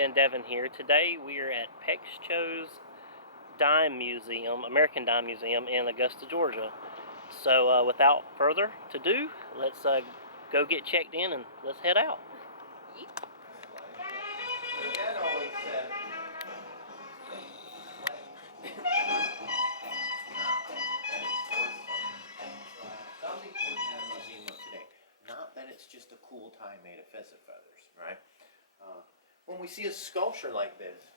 and Devin here. Today we are at Pexcho's Dime Museum, American Dime Museum in Augusta, Georgia. So without further ado, let's go get checked in and let's head out. Not that it's just a cool tie made of pheasant feathers, right? When we see a sculpture like this,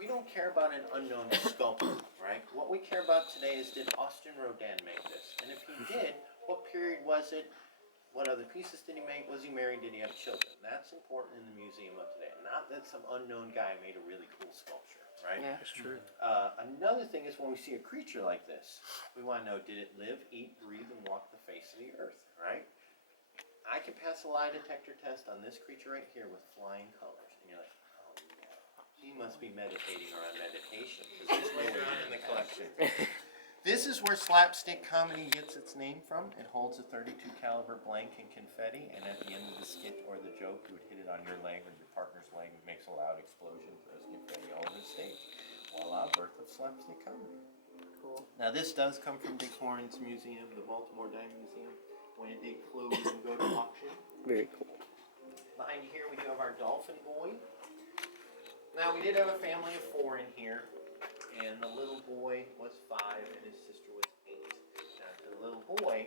we don't care about an unknown sculptor, right? What we care about today is, did Austin Rodin make this? And if he did, what period was it? What other pieces did he make? Was he married? Did he have children? That's important in the museum of today. Not that some unknown guy made a really cool sculpture, right? Yeah, that's true. Another thing is when we see a creature like this, we want to know, did it live, eat, breathe, and walk the face of the earth, right? I can pass a lie detector test on this creature right here with flying colors. And you're like, oh yeah, he must be meditating or on meditation, because it's later on in the collection. This is where slapstick comedy gets its name from. It holds a .32 caliber blank and confetti, and at the end of the skit or the joke, you would hit it on your leg or your partner's leg, and it makes a loud explosion as confetti all over the stage. Voila, birth of slapstick comedy. Cool. Now this does come from Dick Horn's museum, the Baltimore Dime Museum. When it did close and go to auction. Very cool. Behind you here we do have our dolphin boy. Now we did have a family of 4 in here, and the little boy was 5 and his sister was 8. Now the little boy,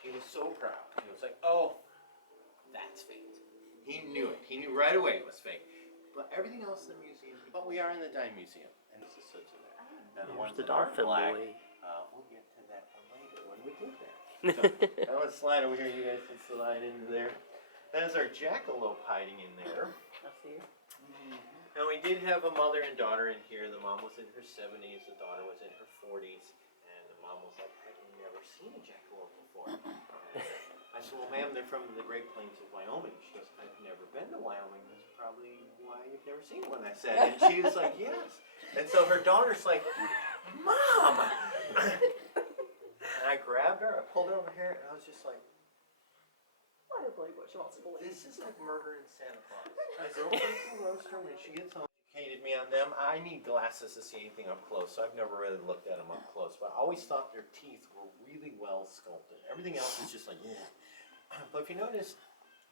he was so proud. He was like, oh, that's fake. He knew it. He knew right away it was fake. But everything else in the museum, but we are in the Dime Museum, and this is such a there. Now the ones the that are dolphin black, boy. We'll get to that one later when we get there. So, now let's slide over here. You guys can slide into there. There's our jackalope hiding in there. I see it. Now we did have a mother and daughter in here. The mom was in her 70s. The daughter was in her 40s. And the mom was like, I've never seen a jackalope before. And I said, well, ma'am, they're from the Great Plains of Wyoming. She goes, I've never been to Wyoming. That's probably why you've never seen one, I said. And she was like, yes. And so her daughter's like, Mom! And I grabbed her, I pulled her over here, and I was just like, I don't believe what she wants to believe. this is like murder in Santa Claus. My girlfriend can roast her when she gets home. Educated me on them. I need glasses to see anything up close, so I've never really looked at them up close. But I always thought their teeth were really well sculpted. Everything else is just like, yeah. But if you notice,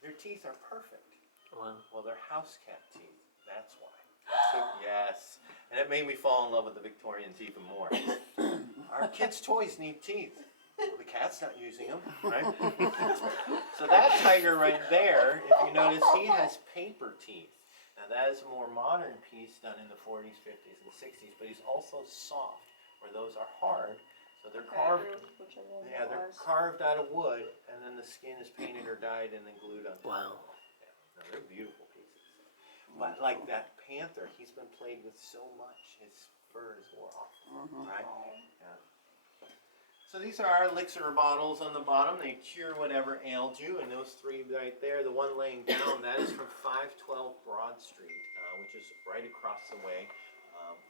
their teeth are perfect. Wow. Well, they're house cat teeth. That's why. So, yes. And it made me fall in love with the Victorians even more. Our kids' toys need teeth. Well, the cat's not using them, right? So that tiger right there, if you notice, he has paper teeth. Now that is a more modern piece done in the 40s, 50s, and 60s, but he's also soft, where those are hard. So they're carved. Yeah, they're carved out of wood, and then the skin is painted or dyed and then glued on top. Wow. Yeah, no, they're beautiful pieces. But like that panther, he's been played with so much, his fur is wore off, right? Yeah. So these are our elixir bottles on the bottom. They cure whatever ailed you, and those 3 right there, the one laying down, that is from 512 Broad Street, which is right across the way.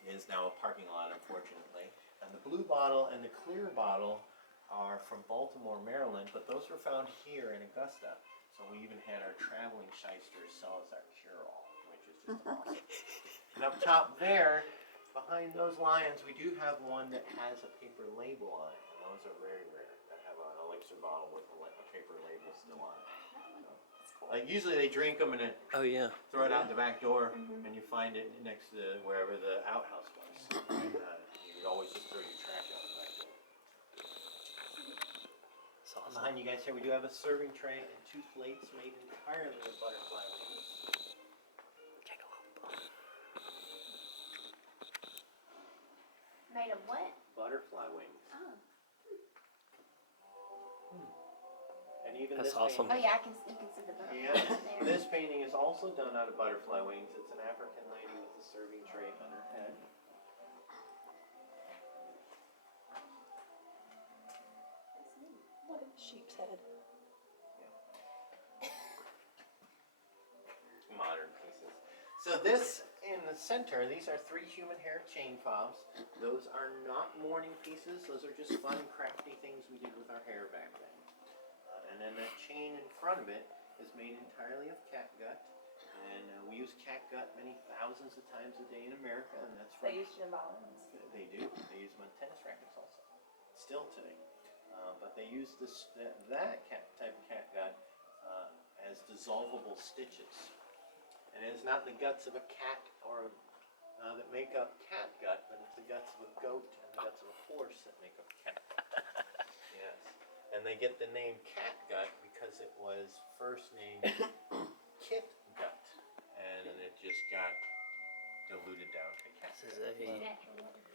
It is now a parking lot, unfortunately. And the blue bottle and the clear bottle are from Baltimore, Maryland, but those were found here in Augusta. So we even had our traveling shysters sell us our cure-all, which is just awesome. And up top there, behind those lions, we do have one that has a paper label on it. And those are very rare, that have an elixir bottle with a paper label still on it. So, like usually they drink them and then throw it out the back door, and you find it next to wherever the outhouse was. And, you would always just throw your trash out the back door. Awesome. Behind you guys here, we do have a serving tray and 2 plates made entirely of butterfly wings. Made of what? Butterfly wings. Oh. And even That's this awesome. painting, You can see the butterfly yeah, there. this painting is also done out of butterfly wings. It's an African lady with a serving tray on her head. Look at the sheep's head. Modern pieces. So this in the center, these are 3 human hair chain fobs. Those are not mourning pieces. Those are just fun, crafty things we did with our hair back then. And then that chain in front of it is made entirely of catgut. And we use catgut many thousands of times a day in America, and that's from... They used it in violins. They do. They use them on tennis rackets also, still today. But they use that type of catgut as dissolvable stitches. And it's not the guts of a cat or that make up catgut, but it's the guts of a goat and the guts of a horse that make up catgut. Yes. And they get the name catgut because it was first named kitgut, and it just got diluted down to This catgut. is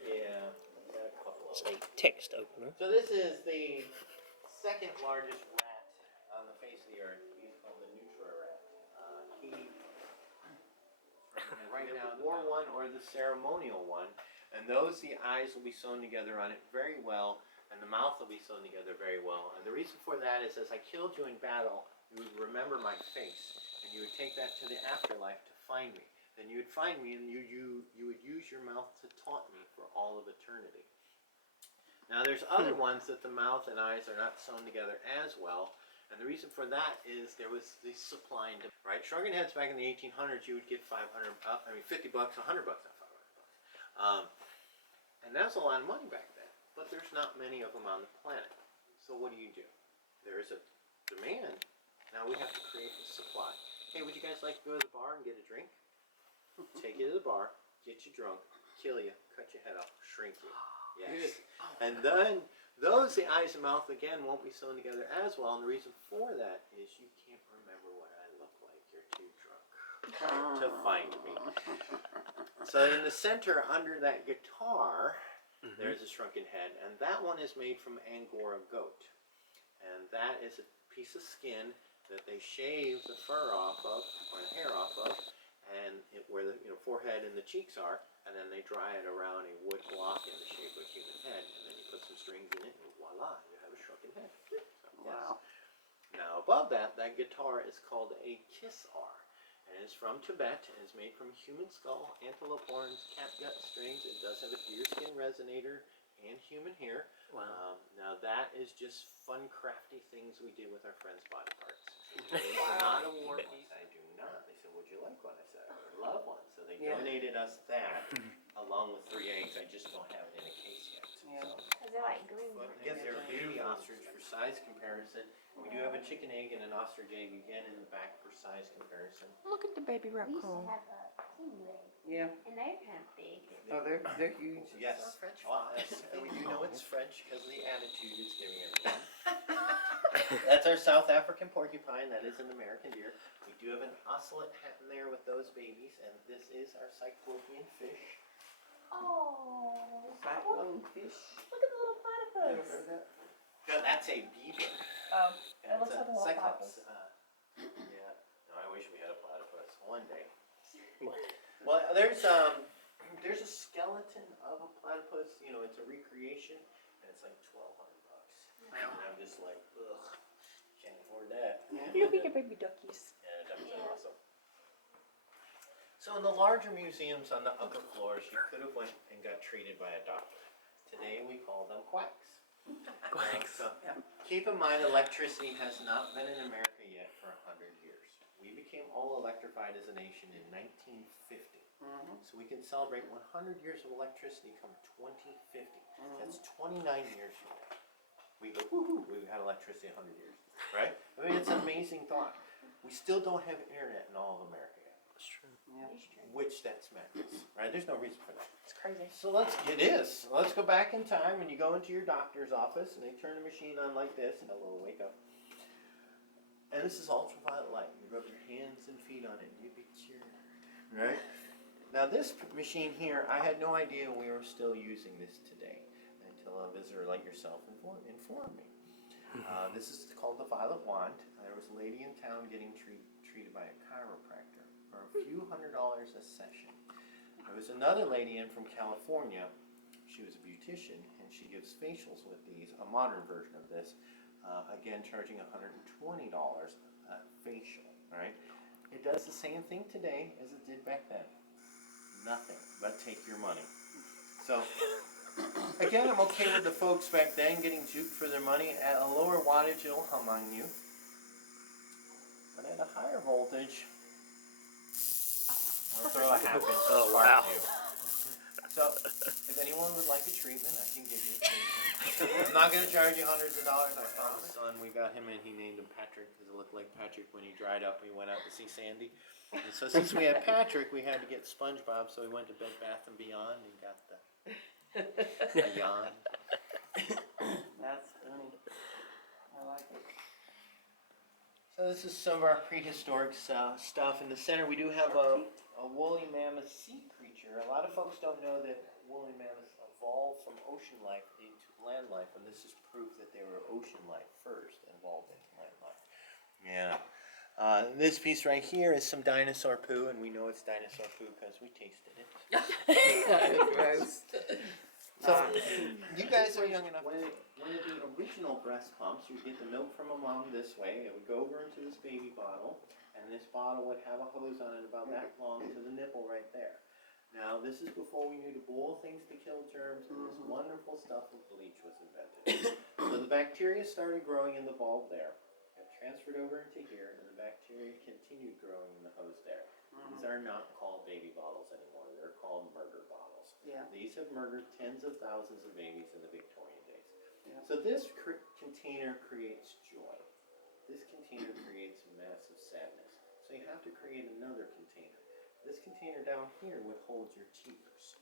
Yeah, got a couple of a text opener. So this is the second largest rat on the face of the earth. He's called the Nutra rat. Right now, the war one or the ceremonial one, and the eyes will be sewn together on it very well, and the mouth will be sewn together very well. And the reason for that is, as I killed you in battle, you would remember my face, and you would take that to the afterlife to find me. Then you would find me, and you would use your mouth to taunt me for all of eternity. Now, there's other ones that the mouth and eyes are not sewn together as well. And the reason for that is there was the supply and demand, right? Shrunken heads back in the 1800s, you would get $50, not $500 bucks. And that's a lot of money back then. But there's not many of them on the planet. So what do? There is a demand. Now we have to create the supply. Hey, would you guys like to go to the bar and get a drink? Take you to the bar, get you drunk, kill you, cut your head off, shrink you. Yes. And then the eyes and mouth again won't be sewn together as well, and the reason for that is you can't remember what I look like. You're too drunk to find me. So in the center under that guitar, there's a shrunken head, and that one is made from Angora goat. And that is a piece of skin that they shave the fur off of, or the hair off of, and where the forehead and the cheeks are, and then they dry it around a wood block in the shape of a human head, and then you put some strings in it, and voila, you have a shrunken head. So, wow. Yes. Now above that guitar is called a kisar, and it's from Tibet, and it's made from human skull, antelope horns, catgut strings. It does have a deerskin resonator and human hair. Wow. Now that is just fun, crafty things we do with our friends' body parts. It's not a war piece. I do not. They said, would you like one? I said, I would love one. So they donated us that, along with 3 eggs. I just don't have it in a case yet. So. Because they're like green. Yes, they're a baby ostrich for size comparison. We do have a chicken egg and an ostrich egg again in the back for size comparison. Look at the baby We used to raccoon. have a king leg, Yeah. and they're kind of big. Oh, they're huge. Yes. And we do know it's French because of the attitude it's giving everyone. That's our South African porcupine. That is an American deer. We do have an ocelot hat in there with those babies, and this is our cyclopean fish. Oh, Cyclone fish. look at the little Ever platypus. heard that? No, that's a beaver. Oh, That's looks like a little cyclops. platypus. Yeah. No, I wish we had a platypus one day. What? Well, there's a skeleton of a platypus. It's a recreation, and it's like $1,200. And I'm just like, ugh, can't afford that. Look at your baby duckies. Yeah, ducks are awesome. So in the larger museums on the upper floors, you could have went and got treated by a doctor. Today we call them quacks. Quacks. So keep in mind, electricity has not been in America yet for 100 years. We became all electrified as a nation in 1950. So we can celebrate 100 years of electricity come 2050. That's 29 years from now. We go, woohoo, we've had electricity 100 years, right? I mean, it's an amazing thought. We still don't have internet in all of America yet. That's true. Which that's madness, right? There's no reason for that. It's crazy. So let's go back in time, and you go into your doctor's office, and they turn the machine on like this. Hello, wake up. And this is ultraviolet light. You rub your hands and feet on it, and you be cured, right? Now this machine here, I had no idea we were still using this today until a visitor like yourself informed me. This is called the violet wand. There was a lady in town getting treated by a chiropractor for a few $100 a session. There was another lady in from California. She was a beautician, and she gives facials with these, a modern version of this, again charging $120 a facial, right? It does the same thing today as it did back then. Nothing but take your money. So, again, I'm okay with the folks back then getting juked for their money. At a lower wattage, it'll hum on you. But at a higher voltage, We'll throw a half-inch Oh, spark wow. to you. So, if anyone would like a treatment, I can give you a treatment. I'm not going to charge you hundreds of dollars. I found a son. We got him in. He named him Patrick because it looked like Patrick when he dried up. We went out to see Sandy. And so since we had Patrick, we had to get SpongeBob. So we went to Bed Bath & Beyond and got the yawn. That's funny. I like it. So this is some of our prehistoric stuff. In the center, we do have a woolly mammoth sea creature. A lot of folks don't know that woolly mammoths evolved from ocean life into land life, and this is proof that they were ocean life first and evolved into land life. Yeah. This piece right here is some dinosaur poo, and we know it's dinosaur poo because we tasted it. Gross. So, you guys are young enough. One of the original breast pumps, you get the milk from a mom this way. It would go over into this baby bottle, and this bottle would have a hose on it about that long to the nipple right there. Now, this is before we knew to boil things to kill germs, and this wonderful stuff of bleach was invented. So the bacteria started growing in the bulb there, got transferred over into here, and the bacteria continued growing in the hose there. These are not called baby bottles anymore. They're called murder bottles. Yeah. These have murdered tens of thousands of babies in the Victorian days. Yeah. So this container creates joy. This container creates massive sadness. So you have to create another container. This container down here would hold your tears.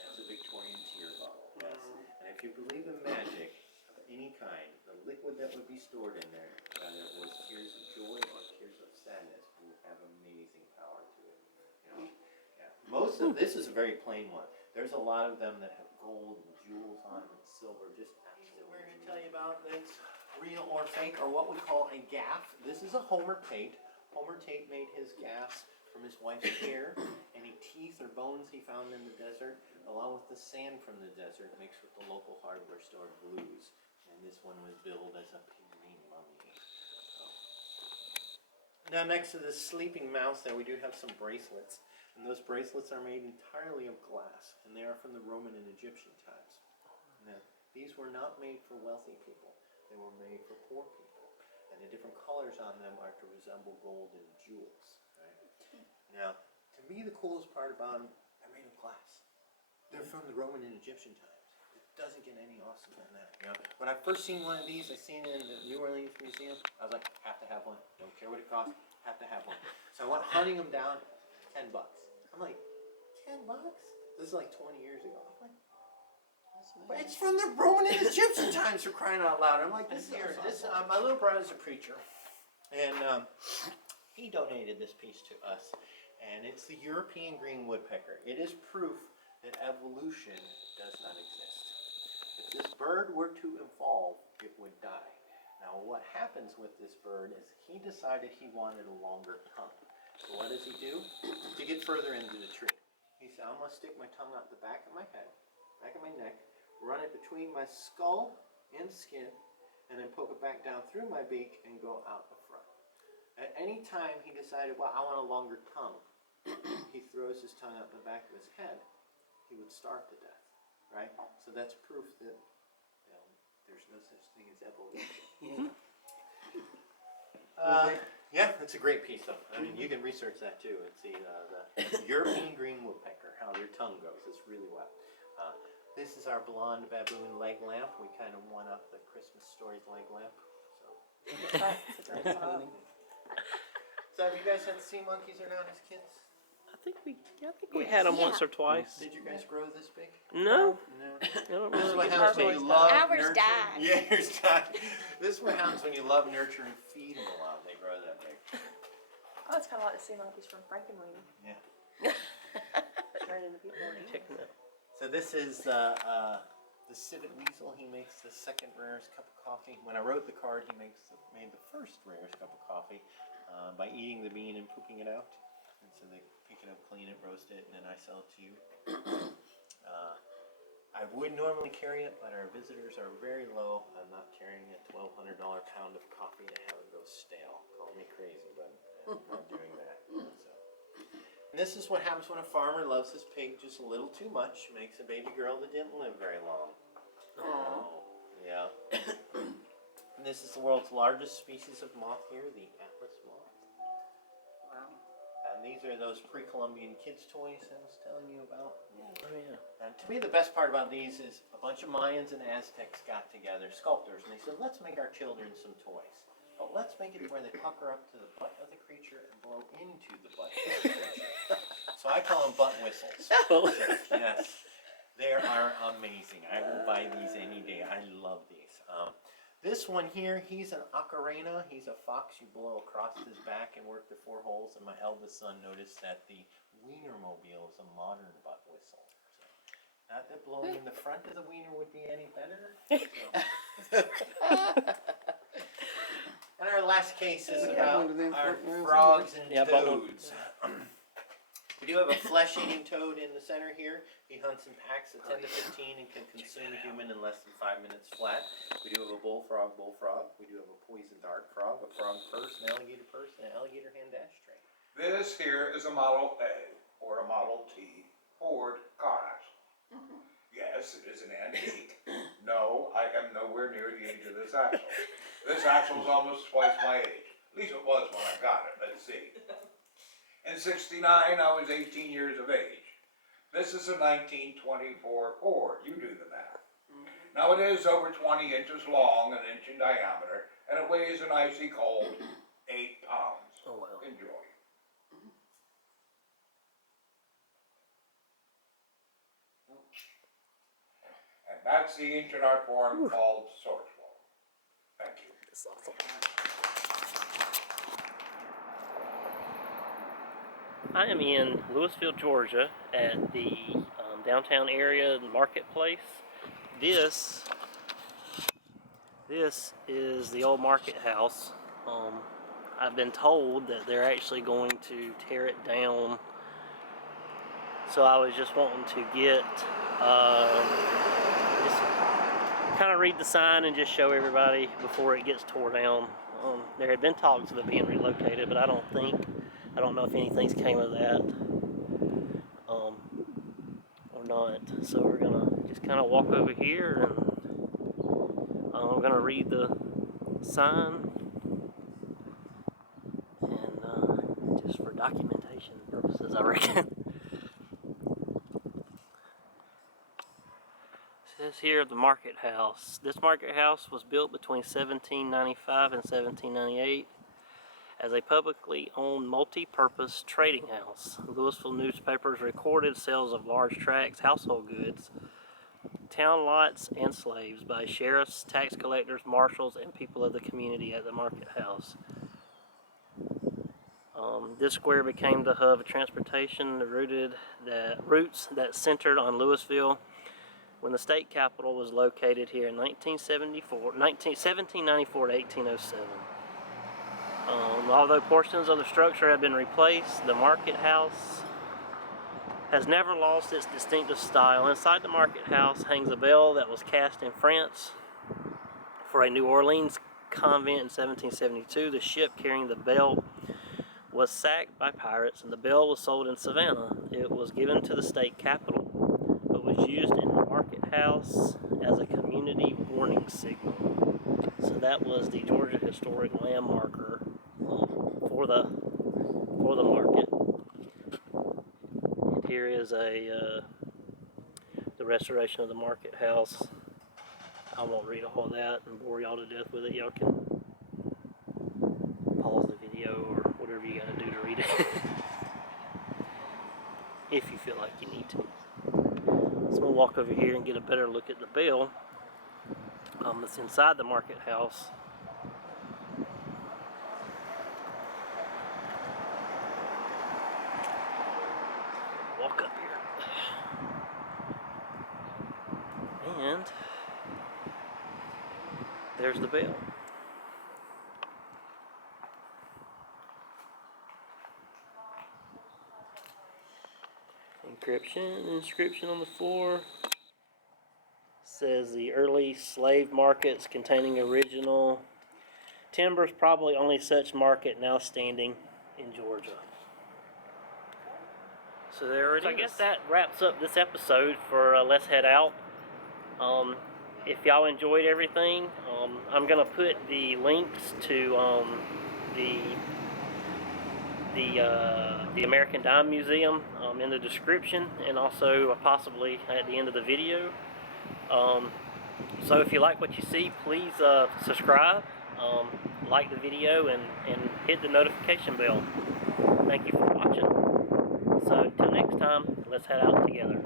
That's a Victorian tear bottle. Yes. And if you believe in magic of any kind, the liquid that would be stored in there, whether it was tears of joy or tears of sadness, will have amazing power to it. You know? Yeah. Most of this is a very plain one. There's a lot of them that have gold and jewels on them and silver. Just things that we're going to tell you about that's real or fake, or what we call a gaff. This is a Homer Tate. Homer Tate made his gaffs from his wife's hair, any teeth or bones he found in the desert, along with the sand from the desert mixed with the local hardware store blues. And this one was billed as a pygmy mummy. Now next to this sleeping mouse there, we do have some bracelets. And those bracelets are made entirely of glass, and they are from the Roman and Egyptian times. Now, these were not made for wealthy people. They were made for poor people. And the different colors on them are to resemble gold and jewels. Right? Now, to me, the coolest part about them, they're made of glass. They're from the Roman and Egyptian times. It doesn't get any awesome than that. You know? When I first seen one of these, I seen it in the New Orleans Museum. I was like, have to have one. Don't care what it costs. Have to have one. So I went hunting them down. $10. I'm like, $10? This is like 20 years ago. I'm like, but it's from the Roman and Egyptian times, for crying out loud. I'm like, my little brother's a preacher, and he donated this piece to us, and it's the European green woodpecker. It is proof that evolution does not exist. If this bird were to evolve, it would die. Now, what happens with this bird is he decided he wanted a longer tongue. So what does he do? To get further into the tree, he said, I'm going to stick my tongue out the back of my head, back of my neck, run it between my skull and skin, and then poke it back down through my beak and go out the front. At any time he decided, well, I want a longer tongue, he throws his tongue out the back of his head, he would starve to death, right? So that's proof that there's no such thing as evolution. Yeah, that's a great piece though. I mean, you can research that too and see the European green woodpecker, how their tongue goes. It's really well. This is our blonde baboon leg lamp. We kind of one up the Christmas Stories leg lamp. So have you guys had sea monkeys or not as kids? I think we had them once or twice. Did you guys grow this big? No. No. I don't This is really what get happens when big. you love Ours nurturing. died. Yeah, yours died. This is what happens when you love nurturing, feed them a lot. They grow that big. Oh, it's kind of like the sea monkeys from Frankenweenie. Yeah. Turning into people. Checking it. So this is the civet weasel. He makes the second rarest cup of coffee. When I wrote the card, he made the first rarest cup of coffee by eating the bean and pooping it out. And so they pick it up, clean it, roast it, and then I sell it to you. I would normally carry it, but our visitors are very low. I'm not carrying a $1,200 pound of coffee to have it go stale. Call me crazy, but I'm not doing that. So. And this is what happens when a farmer loves his pig just a little too much, makes a baby girl that didn't live very long. Oh, yeah. And this is the world's largest species of moth here, the Atlas moth. Wow. And And these are those pre-Columbian kids' toys I was telling you about. Oh, yeah. And to me, the best part about these is a bunch of Mayans and Aztecs got together, sculptors, and they said, let's make our children some toys. But let's make it where they pucker up to the butt of the creature and blow into the butt of the creature. So I call them butt whistles. Yes, they are amazing. I will buy these any day. I love these. This one here, he's an ocarina. He's a fox you blow across his back and work the 4 holes. And my eldest son noticed that the Wienermobile is a modern butt whistle. So, not that blowing in the front of the wiener would be any better. So. And our last case is about our frogs and toads. We do have a flesh-eating toad in the center here. He hunts in packs of 10 to 15 and can consume a human in less than 5 minutes flat. We do have a bullfrog. We do have a poison dart frog, a frog purse, an alligator purse, and an alligator hand ashtray. This here is a Model A or a Model T Ford car axle. Yes, it is an antique. No, I am nowhere near the age of this axle. This axle is almost twice my age. At least it was when I got it. Let's see. In '69, I was 18 years of age. This is a 1924 Ford. You do the math. Now it is over 20 inches long, 1 inch in diameter, and it weighs an icy cold 8 pounds. Oh, wow. Enjoy. And that's the ancient art form called swordflow. Thank you. That's awesome. I am in Louisville, Georgia, at the downtown area marketplace. This is the old market house. I've been told that they're actually going to tear it down. So I was just wanting to get, just kind of read the sign and just show everybody before it gets tore down. There had been talks of it being relocated, but I don't know if anything's came of that or not. So we're gonna just kind of walk over here and I'm gonna read the sign and just for documentation purposes, I reckon. It says here the market house. This market house was built between 1795 and 1798. As a publicly owned multi-purpose trading house. Louisville newspapers recorded sales of large tracts, household goods, town lots, and slaves by sheriffs, tax collectors, marshals, and people of the community at the market house. This square became the hub of transportation, roots that centered on Louisville when the state capitol was located here in 1794 to 1807. Although portions of the structure have been replaced, the market house has never lost its distinctive style. Inside the market house hangs a bell that was cast in France for a New Orleans convent in 1772. The ship carrying the bell was sacked by pirates and the bell was sold in Savannah. It was given to the state capitol, but was used in the market house as a community warning signal. So that was the Georgia Historic Landmarker for the market. And here is the restoration of the market house. I won't read all of that and bore y'all to death with it. Y'all can pause the video or whatever you gotta do to read it. If you feel like you need to. So we'll walk over here and get a better look at the bell that's inside the market house. Walk up here. And there's the bell. Inscription on the floor. Says the early slave markets containing original timbers, probably only such market now standing in Georgia. So there it is. I guess that wraps up this episode for Let's Head Out. If y'all enjoyed everything, I'm gonna put the links to the the American Dime Museum in the description, and also possibly at the end of the video. So if you like what you see, please subscribe, like the video, and hit the notification bell. Thank you for watching. So until next time, let's head out together.